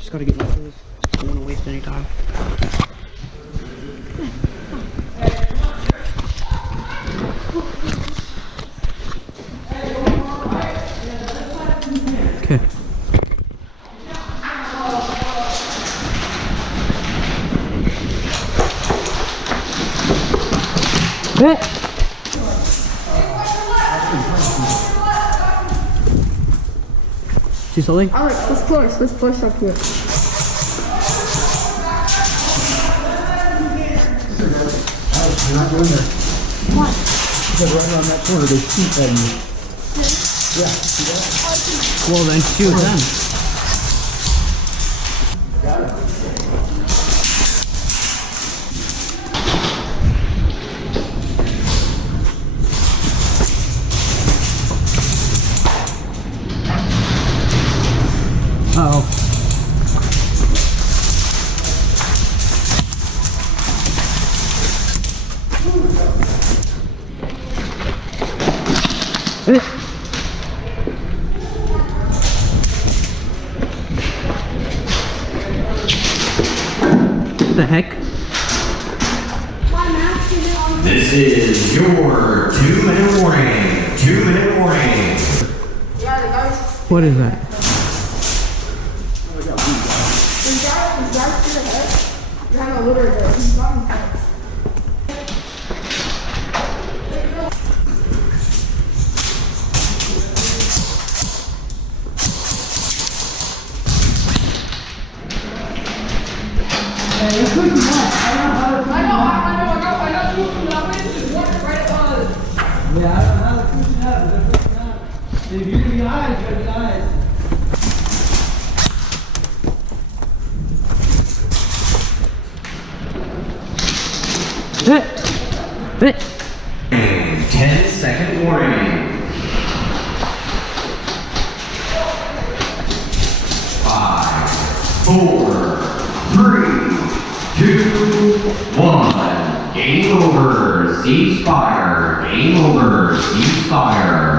Just gotta get my tools. Don't want to waste any time. Okay. See something? Alex, let's push up here. You're not going there. What? Because right around that corner, they shoot at you. Yeah, see that? Well then shoot them. Got it. Uh-oh. What the heck? This is your 2-minute warning. 2-minute warning. Yeah, the guys. What is that? The guys to the head. You have a litter there. He's got him head. Yeah, I don't know how to push it out, but they're pushing out. If you're gonna be eyes, you're gonna be eyes. Hit! 10-second warning. 5, 4, 3, 2, 1. Game over. Ceasefire. Game over. Ceasefire.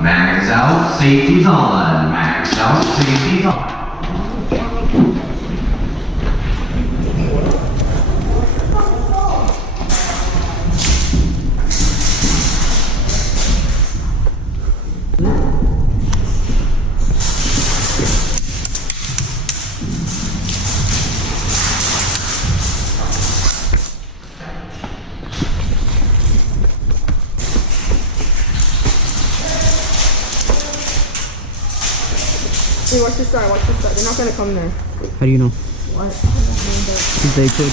Max out. Safety's on. Max out. Safety's on. Hey, watch this side, watch this side. They're not gonna come there. How do you know? What? They could.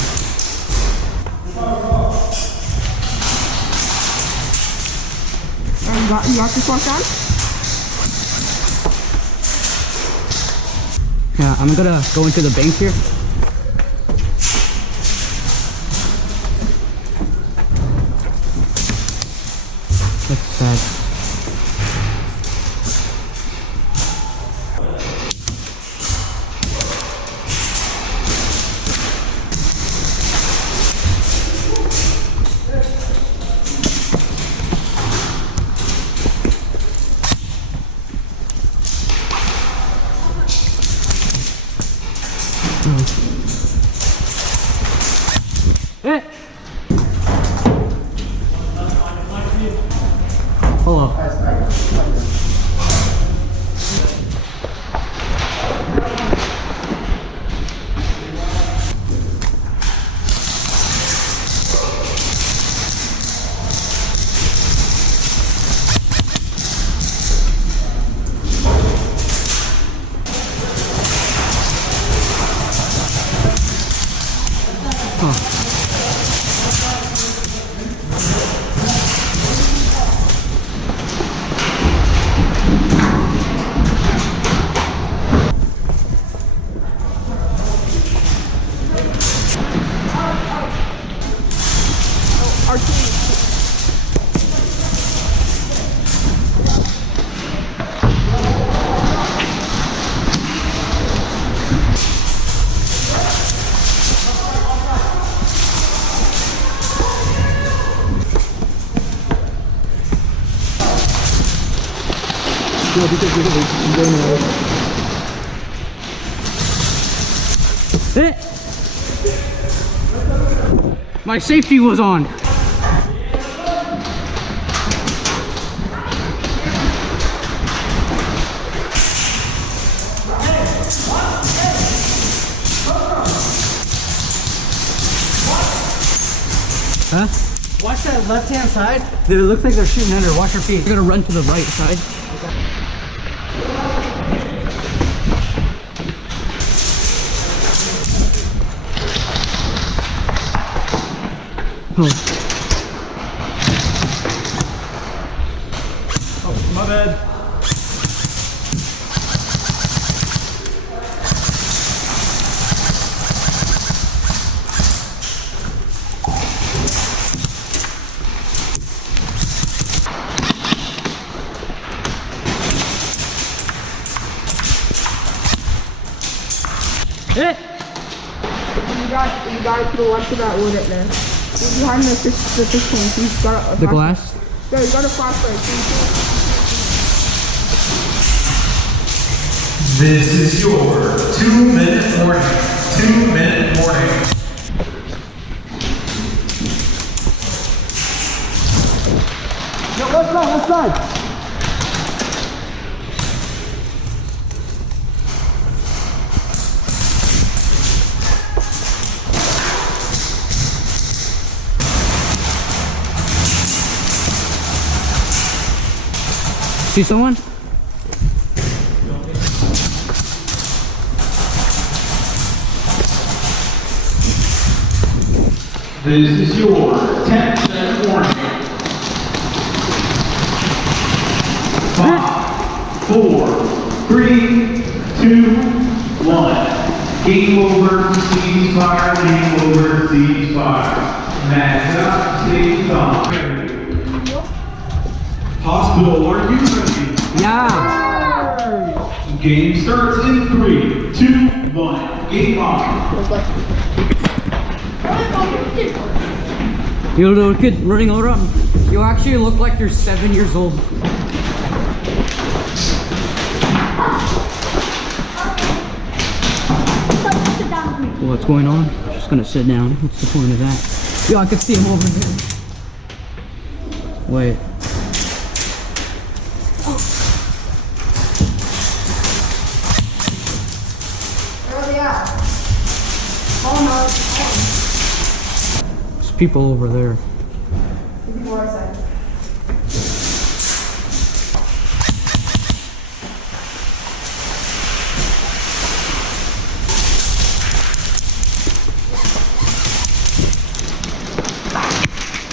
You got this one, Sam? Yeah, I'm gonna go into the bank here. That's sad. Eh. Hold up. My safety was on. Huh? Watch that left-hand side. It looks like they're shooting under. Watch your feet. You're gonna run to the right side. Oh. Oh, my bad. Hit! You got it to the left of that wood right there. Behind the fish tank, you got a The glass? Yeah, you got a flashlight. This is your 2-minute warning. 2-minute warning. No, let's go, let's go. See someone? This is your 10-minute warning. 5, 4, 3, 2, 1. Game over, ceasefire, game over, ceasefire. Max up, stage on. Hospital, are you ready? Yeah! Game starts in 3, 2, 1. Game on. You little kid running around. You actually look like you're 7 years old. What's going on? Just gonna sit down. What's the point of that? Yo, I can see him over there. Wait. Oh yeah. Oh no. There's people over there. Before I said.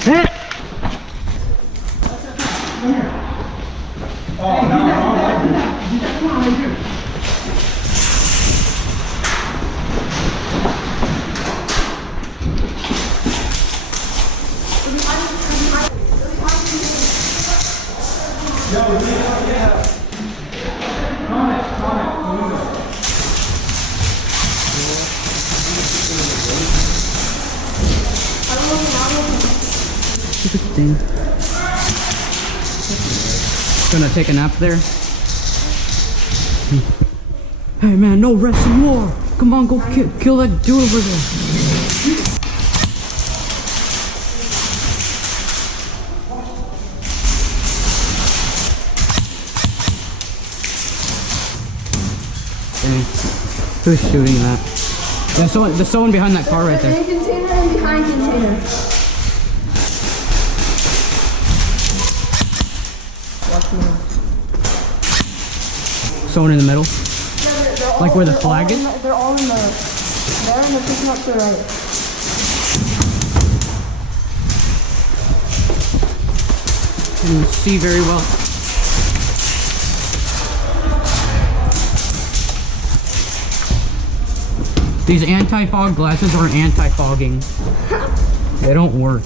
Hit! Good thing. Gonna take a nap there. Hey man, no rest in war. Come on, go kill that dude over there. Dang. Who's shooting that? There's someone behind that car right there. In container and behind container. Someone in the middle. Yeah, they're all, Like where the they're flag all is? They're all in the. There and they're picking up to the right. Didn't see very well. These anti-fog glasses aren't anti-fogging. They don't work.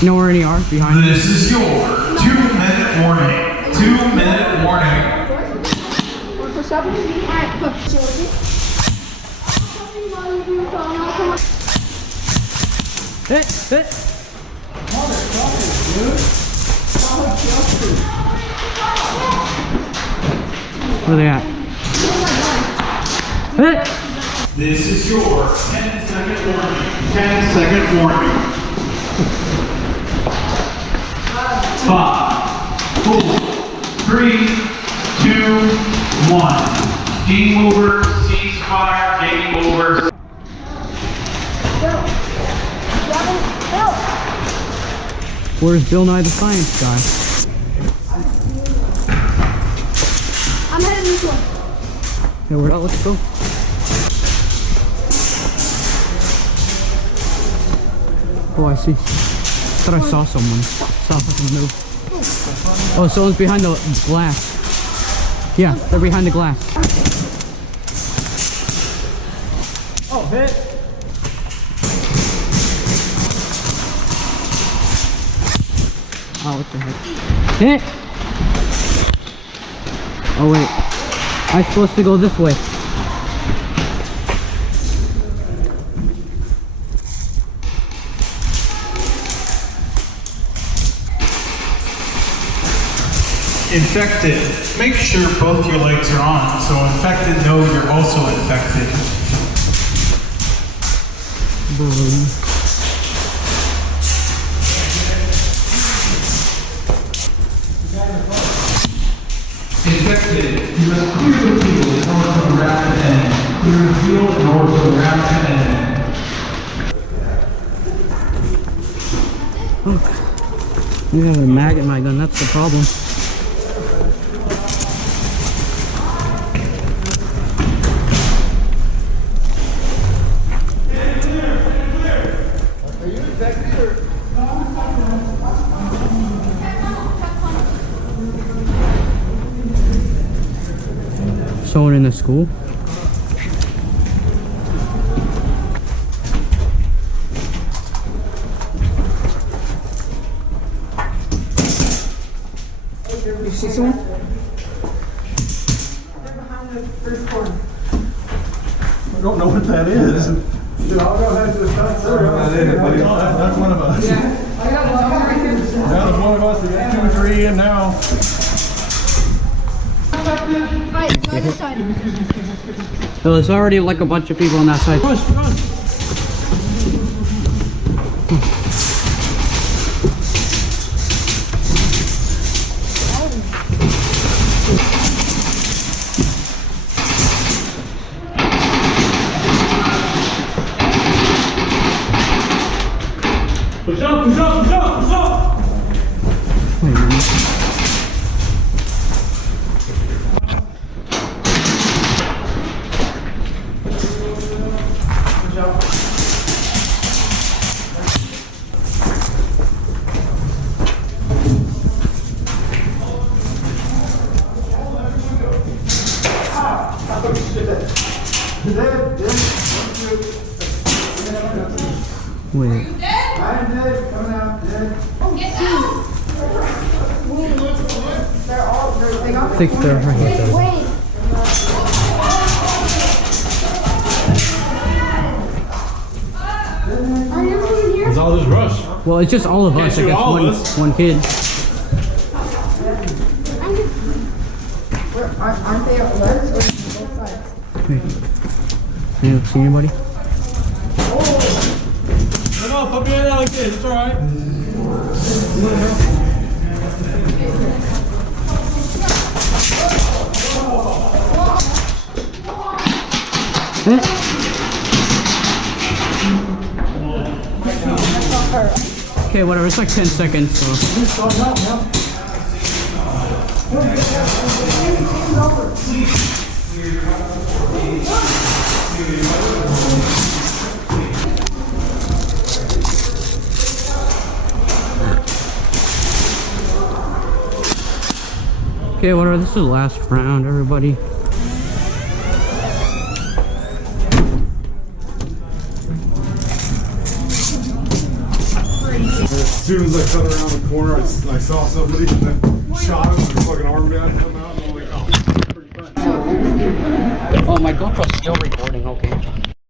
You know where any are? Behind you? This is your 2-minute warning. 2-minute warning. push up. Alright, push. Georgie. Hit! Where they at? Hit! This is your 10-second warning. 10-second warning. 5, 4, 3, 2, 1. Game over. Ceasefire. Game over. Where's Bill Nye the Science Guy? I'm heading this way. Yeah, where? Let's go. Oh, I see. Thought I saw someone. Saw something move. Oh, someone's behind the glass. Yeah, they're behind the glass. Oh, hit. Oh, what the heck? Hit! Oh, wait. I'm supposed to go this way. Infected. Make sure both your legs are on, so infected know you're also infected. Boom. Infected. You must clear the field in order to wrap it in. Clear the field in order to wrap it in. You have a mag in my gun, that's the problem. Someone in the school? You see someone? I don't know what that is. Dude, I'll go ahead to the top. That's one of us. I got one right here. That was one of us. We got 2 or 3 in now. Right, go this side. Oh, there's already like a bunch of people on that side. Run! Push up, push up, push up, push up! Wait a minute. Wait. I'm dead. Coming out. Dead. I think they're right here. Wait. Are you moving here? It's all this rush. Well, it's just all of us. I shoot guess all of us. one kid. Aren't they up legs or both sides? Wait. You see anybody? No, put me in there like this. It's alright. Okay, whatever. It's like 10 seconds, so. Okay, whatever. This is the last round, everybody. As soon as I cut around the corner, I saw somebody and then shot him and the fucking arm guy come out and I'm like, oh, pretty fun. Oh, my GoPro's still recording, okay.